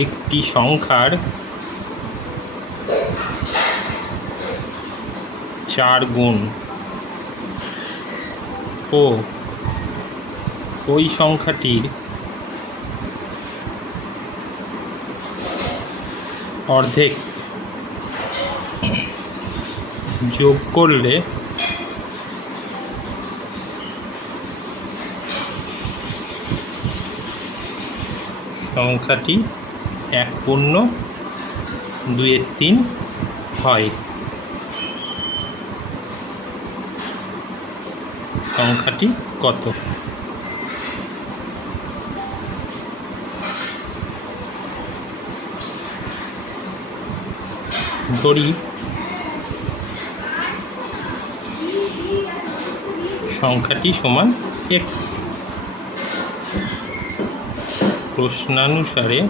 একটি সংখ্যার 4 গুণ ও ওই সংখ্যাটির অর্ধেক যোগ করলে সংখ্যাটি 1/2/3 হয়। সংখ্যাটি কত? ধরি সংখ্যাটি সমান x। প্রশ্নানুসারে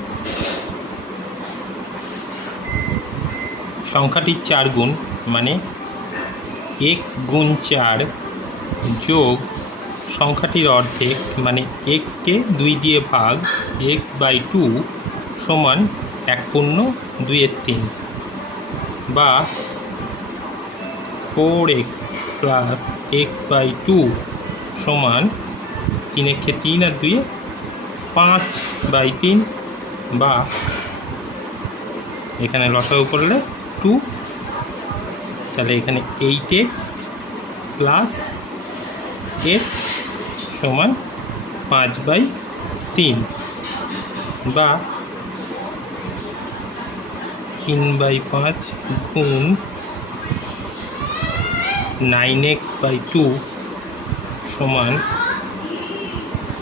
সংখ্যাটির 4 গুণ মানে x গুণ 4 যোগ সংখ্যাটির অর্ধেক মানে x কে 2 দিয়ে ভাগ x/2 সমান 1/2/3 বা 4x প্লাস x/2 সমান 3 3 আর 2 5/3 বা এখানে লসাগু করলে 2, তাহলে এখানে 8x প্লাস x সমান 5/3 বা 3/5 গুণ 9x/2 সমান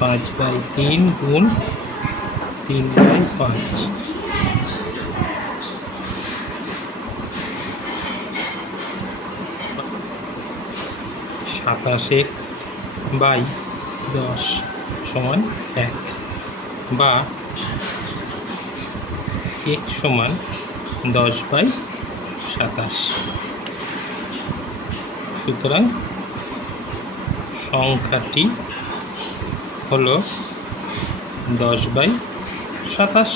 5/3 গুণ 3/5। 27x/10 সমান 1 বা x সমান 10/27। সুতরাং সংখ্যাটি হলো 10/27।